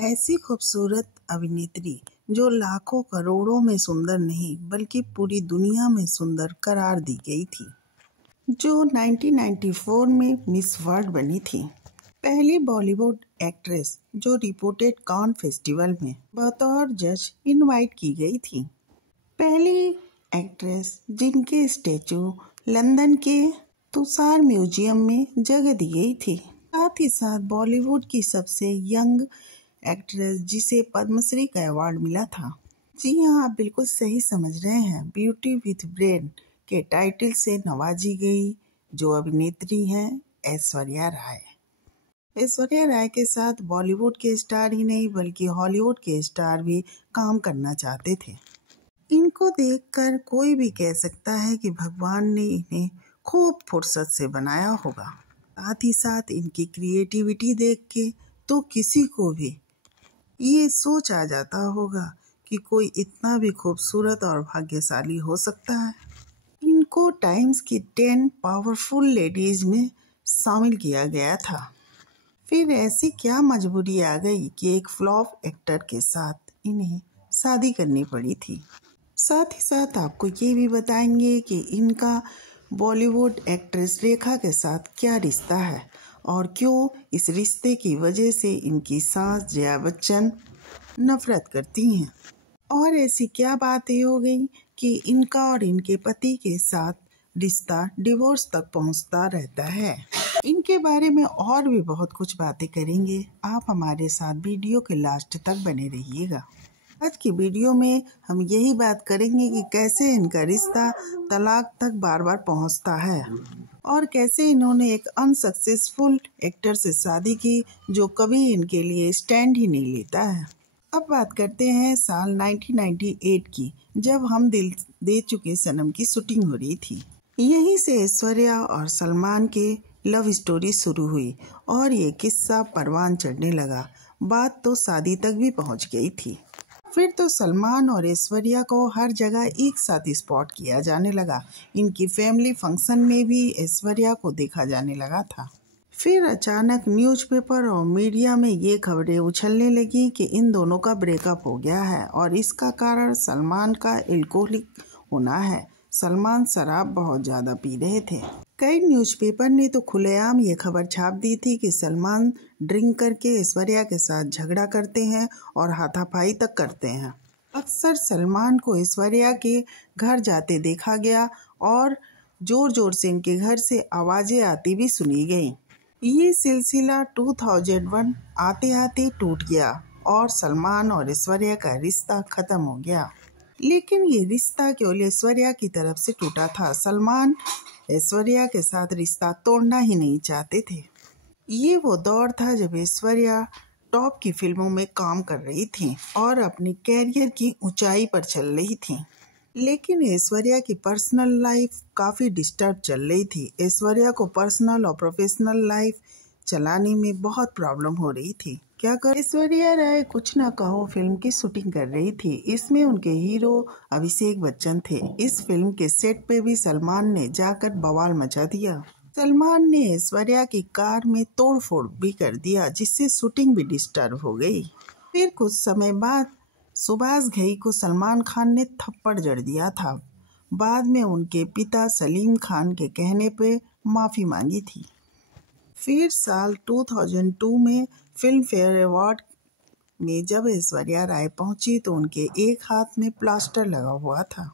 ऐसी खूबसूरत अभिनेत्री जो लाखों करोड़ों में सुंदर नहीं बल्कि पूरी दुनिया में सुंदर करार दी गई थी, जो 1994 में मिस वर्ल्ड बनी थी। पहली बॉलीवुड एक्ट्रेस जो रिपोर्टेड कान फेस्टिवल में बतौर जज इनवाइट की गई थी। पहली एक्ट्रेस जिनके स्टैचू लंदन के तुषार म्यूजियम में जगह दी गई थी। साथ ही साथ बॉलीवुड की सबसे यंग एक्ट्रेस जिसे पद्मश्री का अवार्ड मिला था। जी हाँ, आप बिल्कुल सही समझ रहे हैं। ब्यूटी विथ ब्रेन के टाइटल से नवाजी गई जो अभिनेत्री हैं ऐश्वर्या राय। ऐश्वर्या राय के साथ बॉलीवुड के स्टार ही नहीं बल्कि हॉलीवुड के स्टार भी काम करना चाहते थे। इनको देखकर कोई भी कह सकता है कि भगवान ने इन्हें खूब फुर्सत से बनाया होगा। साथ ही साथ इनकी क्रिएटिविटी देख के तो किसी को भी ये सोच आ जाता होगा कि कोई इतना भी खूबसूरत और भाग्यशाली हो सकता है। इनको टाइम्स की 10 पावरफुल लेडीज में शामिल किया गया था। फिर ऐसी क्या मजबूरी आ गई कि एक फ्लॉप एक्टर के साथ इन्हें शादी करनी पड़ी थी। साथ ही साथ आपको ये भी बताएंगे कि इनका बॉलीवुड एक्ट्रेस रेखा के साथ क्या रिश्ता है और क्यों इस रिश्ते की वजह से इनकी सास जया बच्चन नफरत करती हैं। और ऐसी क्या बातें हो गई कि इनका और इनके पति के साथ रिश्ता डिवोर्स तक पहुंचता रहता है। इनके बारे में और भी बहुत कुछ बातें करेंगे। आप हमारे साथ वीडियो के लास्ट तक बने रहिएगा। आज की वीडियो में हम यही बात करेंगे कि कैसे इनका रिश्ता तलाक तक बार बार पहुंचता है और कैसे इन्होंने एक अनसक्सेसफुल एक्टर से शादी की जो कभी इनके लिए स्टैंड ही नहीं लेता है। अब बात करते हैं साल 1998 की, जब हम दिल दे चुके सनम की शूटिंग हो रही थी। यहीं से ऐश्वर्या और सलमान के लव स्टोरी शुरू हुई और ये किस्सा परवान चढ़ने लगा। बात तो शादी तक भी पहुंच गई थी। फिर तो सलमान और ऐश्वर्या को हर जगह एक साथ स्पॉट किया जाने लगा। इनकी फैमिली फंक्शन में भी ऐश्वर्या को देखा जाने लगा था। फिर अचानक न्यूज़पेपर और मीडिया में ये खबरें उछलने लगी कि इन दोनों का ब्रेकअप हो गया है और इसका कारण सलमान का एल्कोहलिक होना है। सलमान शराब बहुत ज़्यादा पी रहे थे। कई न्यूज़पेपर ने तो खुलेआम ये खबर छाप दी थी कि सलमान ड्रिंक करके ऐश्वर्या के साथ झगड़ा करते हैं और हाथापाई तक करते हैं। अक्सर सलमान को ऐश्वर्या के घर जाते देखा गया और जोर जोर से इनके घर से आवाज़ें आती भी सुनी गई। ये सिलसिला 2001 आते आते टूट गया और सलमान और ऐश्वर्या का रिश्ता खत्म हो गया। लेकिन ये रिश्ता केवल ऐश्वर्या की तरफ से टूटा था। सलमान ऐश्वर्या के साथ रिश्ता तोड़ना ही नहीं चाहते थे। ये वो दौर था जब ऐश्वर्या टॉप की फिल्मों में काम कर रही थी और अपनी कैरियर की ऊंचाई पर चल रही थी। लेकिन ऐश्वर्या की पर्सनल लाइफ काफ़ी डिस्टर्ब चल रही थी। ऐश्वर्या को पर्सनल और प्रोफेशनल लाइफ चलाने में बहुत प्रॉब्लम हो रही थी। क्या कर ऐश्वर्या राय कुछ ना कहो फिल्म की शूटिंग कर रही थी। इसमें उनके हीरो अभिषेक बच्चन थे। इस फिल्म के सेट पे भी सलमान ने जाकर बवाल मचा दिया। सलमान ने ऐश्वर्या की कार में तोड़फोड़ भी कर दिया जिससे शूटिंग भी डिस्टर्ब हो गई। फिर कुछ समय बाद सुभाष घई को सलमान खान ने थप्पड़ जड़ दिया था। बाद में उनके पिता सलीम खान के कहने पे माफ़ी मांगी थी। फिर साल 2002 में फिल्म फेयर अवार्ड में जब ऐश्वर्या राय पहुंची तो उनके एक हाथ में प्लास्टर लगा हुआ था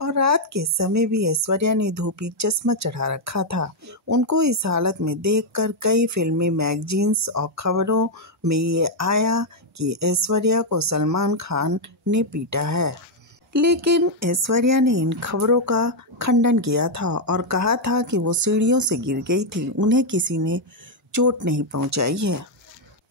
और रात के समय भी ऐश्वर्या ने धोपी चश्मा चढ़ा रखा था। उनको इस हालत में देखकर कई फिल्मी मैगजीन्स और खबरों में ये आया कि ऐश्वर्या को सलमान खान ने पीटा है। लेकिन ऐश्वर्या ने इन खबरों का खंडन किया था और कहा था कि वो सीढ़ियों से गिर गई थी, उन्हें किसी ने चोट नहीं पहुंचाई है।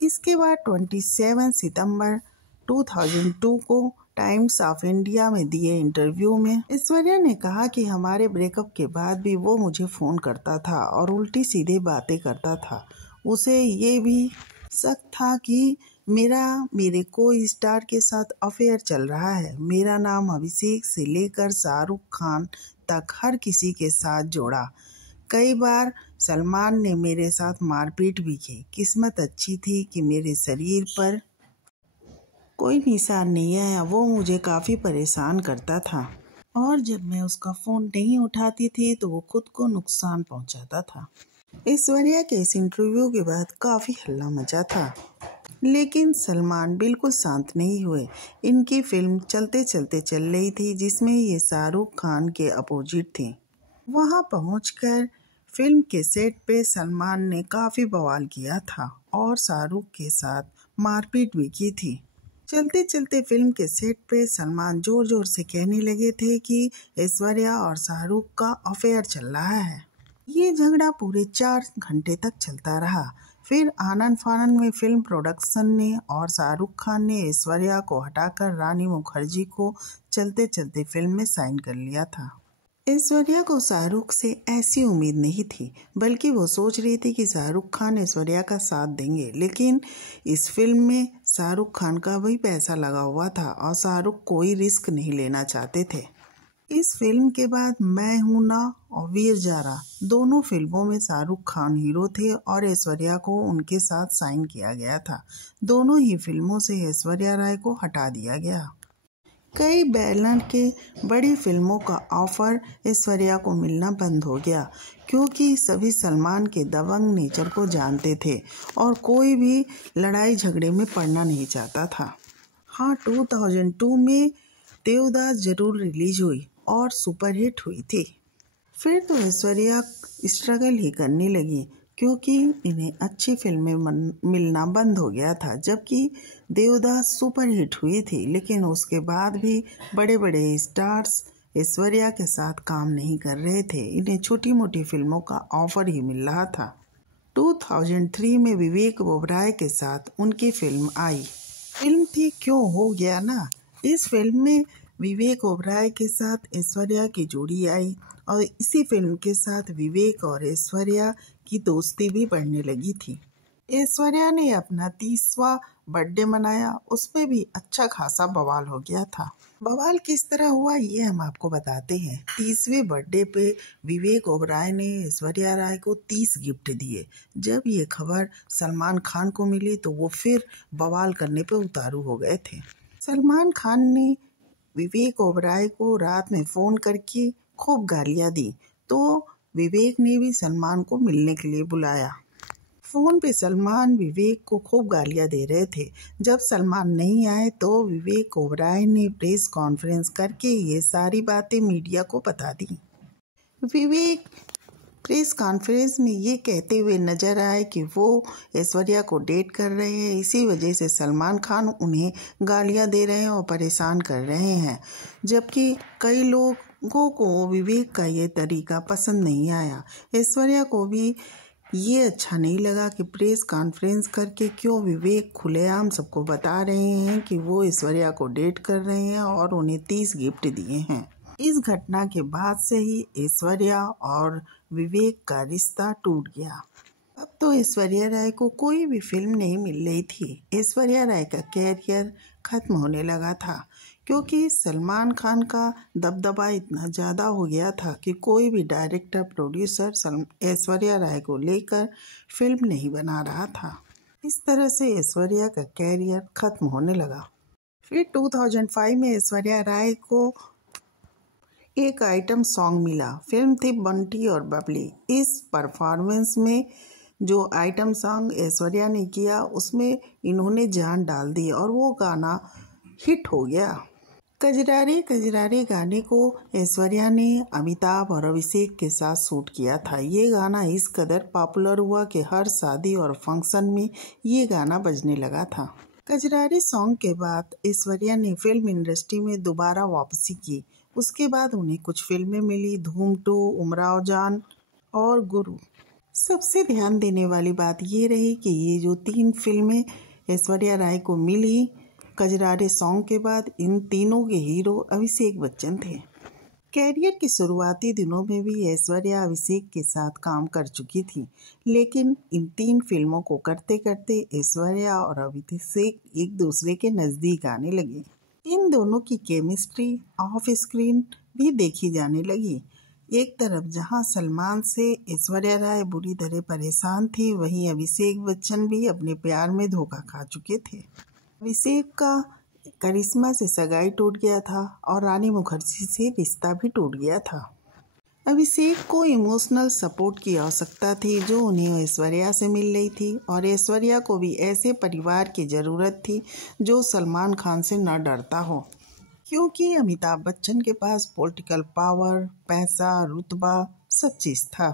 इसके बाद 27 सितंबर 2002 को टाइम्स ऑफ इंडिया में दिए इंटरव्यू में ऐश्वर्या ने कहा कि हमारे ब्रेकअप के बाद भी वो मुझे फ़ोन करता था और उल्टी सीधी बातें करता था। उसे ये भी शक था कि मेरे कोई स्टार के साथ अफेयर चल रहा है। मेरा नाम अभिषेक से लेकर शाहरुख खान तक हर किसी के साथ जोड़ा। कई बार सलमान ने मेरे साथ मारपीट भी की। किस्मत अच्छी थी कि मेरे शरीर पर कोई निशान नहीं आया। वो मुझे काफ़ी परेशान करता था और जब मैं उसका फ़ोन नहीं उठाती थी तो वो खुद को नुकसान पहुंचाता था। ऐश्वर्या के इस इंटरव्यू के बाद काफ़ी हल्ला मचा था, लेकिन सलमान बिल्कुल शांत नहीं हुए। इनकी फिल्म चलते चलते चल रही थी जिसमें ये शाहरुख खान के अपोजिट थी। वहां पहुंचकर फिल्म के सेट पे सलमान ने काफ़ी बवाल किया था और शाहरुख के साथ मारपीट भी की थी। चलते चलते फिल्म के सेट पे सलमान जोर जोर से कहने लगे थे कि ऐश्वर्या और शाहरुख का अफेयर चल रहा है। ये झगड़ा पूरे 4 घंटे तक चलता रहा। फिर आनन फानन में फिल्म प्रोडक्शन ने और शाहरुख खान ने ऐश्वर्या को हटाकर रानी मुखर्जी को चलते चलते फिल्म में साइन कर लिया था। ऐश्वर्या को शाहरुख से ऐसी उम्मीद नहीं थी, बल्कि वो सोच रही थी कि शाहरुख खान ऐश्वर्या का साथ देंगे, लेकिन इस फिल्म में शाहरुख खान का भी पैसा लगा हुआ था और शाहरुख कोई रिस्क नहीं लेना चाहते थे। इस फिल्म के बाद मैं हूं ना और वीर जारा दोनों फिल्मों में शाहरुख खान हीरो थे और ऐश्वर्या को उनके साथ साइन किया गया था। दोनों ही फिल्मों से ऐश्वर्या राय को हटा दिया गया। कई बैनर के बड़ी फिल्मों का ऑफर ऐश्वर्या को मिलना बंद हो गया, क्योंकि सभी सलमान के दबंग नेचर को जानते थे और कोई भी लड़ाई झगड़े में पड़ना नहीं चाहता था। हाँ, 2002 में देवदास जरूर रिलीज हुई और सुपरहिट हुई थी। फिर तो ऐश्वर्या स्ट्रगल ही करने लगी, क्योंकि इन्हें अच्छी फिल्में मिलना बंद हो गया था। जबकि देवदास सुपरहिट हुई थी, लेकिन उसके बाद भी बड़े बड़े स्टार्स ऐश्वर्या के साथ काम नहीं कर रहे थे। इन्हें छोटी मोटी फिल्मों का ऑफर ही मिल रहा था। 2003 में विवेक ओबराय के साथ उनकी फिल्म आई। फिल्म थी क्यों हो गया ना। इस फिल्म में विवेक ओबराय के साथ ऐश्वर्या की जोड़ी आई और इसी फिल्म के साथ विवेक और ऐश्वर्या की दोस्ती भी बढ़ने लगी थी। ऐश्वर्या ने अपना 30वां बर्थडे मनाया, उसमें भी अच्छा खासा बवाल हो गया था। बवाल किस तरह हुआ ये हम आपको बताते हैं। 30वें बर्थडे पे विवेक ओबराय ने ऐश्वर्या राय को 30 गिफ्ट दिए। जब ये खबर सलमान खान को मिली तो वो फिर बवाल करने पे उतारू हो गए थे। सलमान खान ने विवेक ओबराय को रात में फ़ोन करके खूब गालियां दी, तो विवेक ने भी सलमान को मिलने के लिए बुलाया। फ़ोन पे सलमान विवेक को खूब गालियां दे रहे थे। जब सलमान नहीं आए तो विवेक ओबराय ने प्रेस कॉन्फ्रेंस करके ये सारी बातें मीडिया को बता दी। विवेक प्रेस कॉन्फ्रेंस में ये कहते हुए नजर आए कि वो ऐश्वर्या को डेट कर रहे हैं, इसी वजह से सलमान खान उन्हें गालियां दे रहे हैं और परेशान कर रहे हैं। जबकि कई लोगों को विवेक का ये तरीका पसंद नहीं आया। ऐश्वर्या को भी ये अच्छा नहीं लगा कि प्रेस कॉन्फ्रेंस करके क्यों विवेक खुलेआम सबको बता रहे हैं कि वो ऐश्वर्या को डेट कर रहे हैं और उन्हें 30 गिफ्ट दिए हैं। इस घटना के बाद से ही ऐश्वर्या और विवेक का रिश्ता टूट गया। अब तो ऐश्वर्या राय को कोई भी फिल्म नहीं मिल रही थी। ऐश्वर्या राय का कैरियर खत्म होने लगा था, क्योंकि सलमान खान का दबदबा इतना ज़्यादा हो गया था कि कोई भी डायरेक्टर प्रोड्यूसर ऐश्वर्या राय को लेकर फिल्म नहीं बना रहा था। इस तरह से ऐश्वर्या का कैरियर खत्म होने लगा। फिर 2005 में ऐश्वर्या राय को एक आइटम सॉन्ग मिला। फिल्म थी बंटी और बबली। इस परफॉर्मेंस में जो आइटम सॉन्ग ऐश्वर्या ने किया उसमें इन्होंने जान डाल दी और वो गाना हिट हो गया। कजरारे कजरारे गाने को ऐश्वर्या ने अमिताभ और अभिषेक के साथ शूट किया था। ये गाना इस कदर पॉपुलर हुआ कि हर शादी और फंक्शन में ये गाना बजने लगा था। कजरारे सॉन्ग के बाद ऐश्वर्या ने फिल्म इंडस्ट्री में दोबारा वापसी की। उसके बाद उन्हें कुछ फिल्में मिली, धूम 2, उमराव जान और गुरु। सबसे ध्यान देने वाली बात ये रही कि ये जो 3 फिल्में ऐश्वर्या राय को मिली कजरारे सॉन्ग के बाद, इन तीनों के हीरो अभिषेक बच्चन थे। कैरियर के शुरुआती दिनों में भी ऐश्वर्या अभिषेक के साथ काम कर चुकी थी, लेकिन इन 3 फिल्मों को करते करते ऐश्वर्या और अभिषेक एक दूसरे के नज़दीक आने लगे। इन दोनों की केमिस्ट्री ऑफ स्क्रीन भी देखी जाने लगी। एक तरफ जहां सलमान से ऐश्वर्या राय बुरी तरह परेशान थी, वहीं अभिषेक बच्चन भी अपने प्यार में धोखा खा चुके थे। अभिषेक का करिश्मा से सगाई टूट गया था और रानी मुखर्जी से रिश्ता भी टूट गया था। अभिषेक को इमोशनल सपोर्ट की आवश्यकता थी जो उन्हें ऐश्वर्या से मिल रही थी, और ऐश्वर्या को भी ऐसे परिवार की ज़रूरत थी जो सलमान खान से न डरता हो, क्योंकि अमिताभ बच्चन के पास पॉलिटिकल पावर, पैसा, रुतबा सब चीज़ था।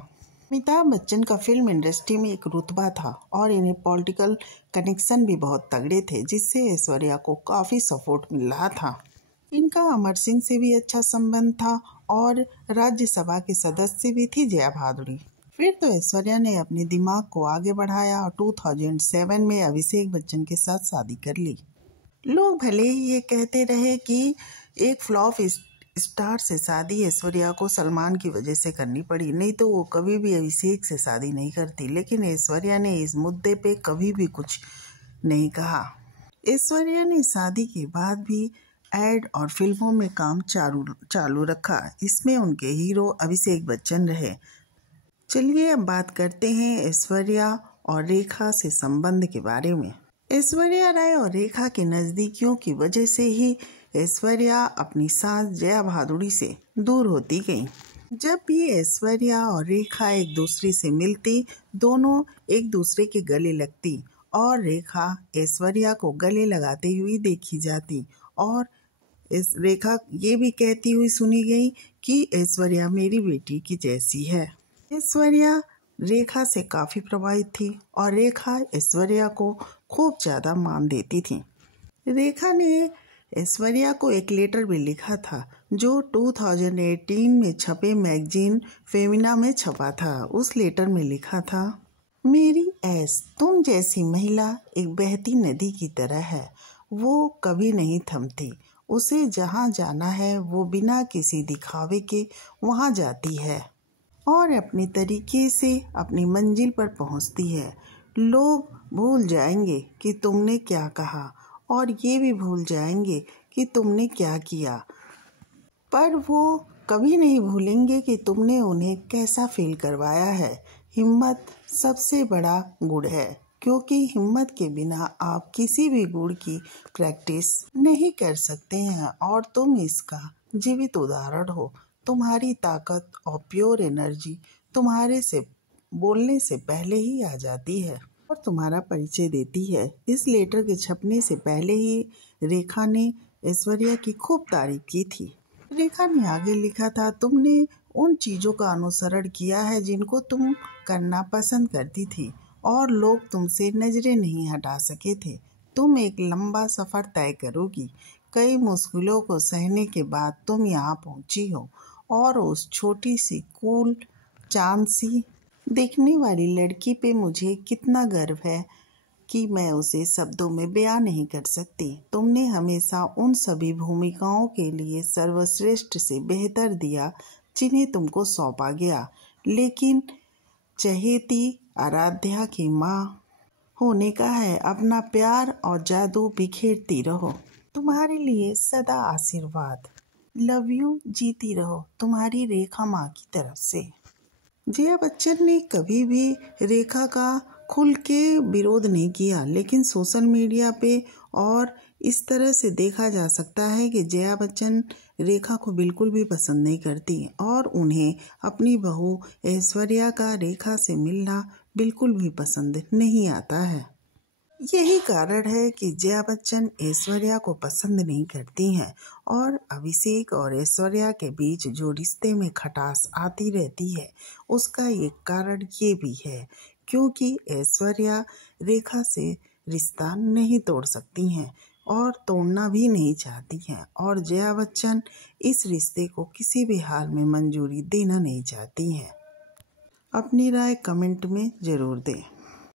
अमिताभ बच्चन का फिल्म इंडस्ट्री में एक रुतबा था और इन्हें पॉलिटिकल कनेक्शन भी बहुत तगड़े थे, जिससे ऐश्वर्या को काफ़ी सपोर्ट मिल रहा था। इनका अमर सिंह से भी अच्छा संबंध था और राज्यसभा के सदस्य भी थी जया भादुड़ी। फिर तो ऐश्वर्या ने अपने दिमाग को आगे बढ़ाया और 2007 में अभिषेक बच्चन के साथ शादी कर ली। लोग भले ही ये कहते रहे कि एक फ्लॉप स्टार से शादी ऐश्वर्या को सलमान की वजह से करनी पड़ी, नहीं तो वो कभी भी अभिषेक से शादी नहीं करती, लेकिन ऐश्वर्या ने इस मुद्दे पे कभी भी कुछ नहीं कहा। ऐश्वर्या ने शादी के बाद भी एड और फिल्मों में काम चालू रखा। इसमें उनके हीरो अभिषेक बच्चन रहे। चलिए अब बात करते हैं ऐश्वर्या और रेखा से संबंध के बारे में। ऐश्वर्या राय और रेखा के नज़दीकियों की वजह से ही ऐश्वर्या अपनी सास जया भादुड़ी से दूर होती गई। जब भी ऐश्वर्या और रेखा एक दूसरे से मिलती, दोनों एक दूसरे के गले लगती और रेखा ऐश्वर्या को गले लगाते हुए देखी जाती, और रेखा ये भी कहती हुई सुनी गई कि ऐश्वर्या मेरी बेटी की जैसी है। ऐश्वर्या रेखा से काफ़ी प्रभावित थी और रेखा ऐश्वर्या को खूब ज़्यादा मान देती थी। रेखा ने ऐश्वर्या को एक लेटर भी लिखा था जो 2018 में छपे मैगजीन फेमिना में छपा था। उस लेटर में लिखा था, मेरी ऐस तुम जैसी महिला एक बहती नदी की तरह है, वो कभी नहीं थमती। उसे जहाँ जाना है वो बिना किसी दिखावे के वहाँ जाती है और अपने तरीके से अपनी मंजिल पर पहुँचती है। लोग भूल जाएंगे कि तुमने क्या कहा और ये भी भूल जाएंगे कि तुमने क्या किया, पर वो कभी नहीं भूलेंगे कि तुमने उन्हें कैसा फील करवाया है। हिम्मत सबसे बड़ा गुण है, क्योंकि हिम्मत के बिना आप किसी भी गुण की प्रैक्टिस नहीं कर सकते हैं और तुम इसका जीवित उदाहरण हो। तुम्हारी ताकत और प्योर एनर्जी तुम्हारे से बोलने से पहले ही आ जाती है और तुम्हारा परिचय देती है। इस लेटर के छपने से पहले ही रेखा ने ऐश्वर्या की खूब तारीफ की थी। रेखा ने आगे लिखा था, तुमने उन चीज़ों का अनुसरण किया है जिनको तुम करना पसंद करती थी और लोग तुमसे नजरें नहीं हटा सके थे। तुम एक लंबा सफ़र तय करोगी। कई मुश्किलों को सहने के बाद तुम यहाँ पहुँची हो और उस छोटी सी कूल चांद सी देखने वाली लड़की पे मुझे कितना गर्व है कि मैं उसे शब्दों में बयां नहीं कर सकती। तुमने हमेशा उन सभी भूमिकाओं के लिए सर्वश्रेष्ठ से बेहतर दिया जिन्हें तुमको सौंपा गया, लेकिन चहेती आराध्या की माँ होने का है। अपना प्यार और जादू बिखेरती रहो। तुम्हारे लिए सदा आशीर्वाद। Love you. जीती रहो। तुम्हारी रेखा माँ की तरफ से। जया बच्चन ने कभी भी रेखा का खुल के विरोध नहीं किया, लेकिन सोशल मीडिया पे और इस तरह से देखा जा सकता है कि जया बच्चन रेखा को बिल्कुल भी पसंद नहीं करती और उन्हें अपनी बहू ऐश्वर्या का रेखा से मिलना बिल्कुल भी पसंद नहीं आता है। यही कारण है कि जया बच्चन ऐश्वर्या को पसंद नहीं करती हैं और अभिषेक और ऐश्वर्या के बीच जो रिश्ते में खटास आती रहती है, उसका एक कारण ये भी है क्योंकि ऐश्वर्या रेखा से रिश्ता नहीं तोड़ सकती हैं और तोड़ना भी नहीं चाहती हैं, और जया बच्चन इस रिश्ते को किसी भी हाल में मंजूरी देना नहीं चाहती हैं। अपनी राय कमेंट में ज़रूर दें।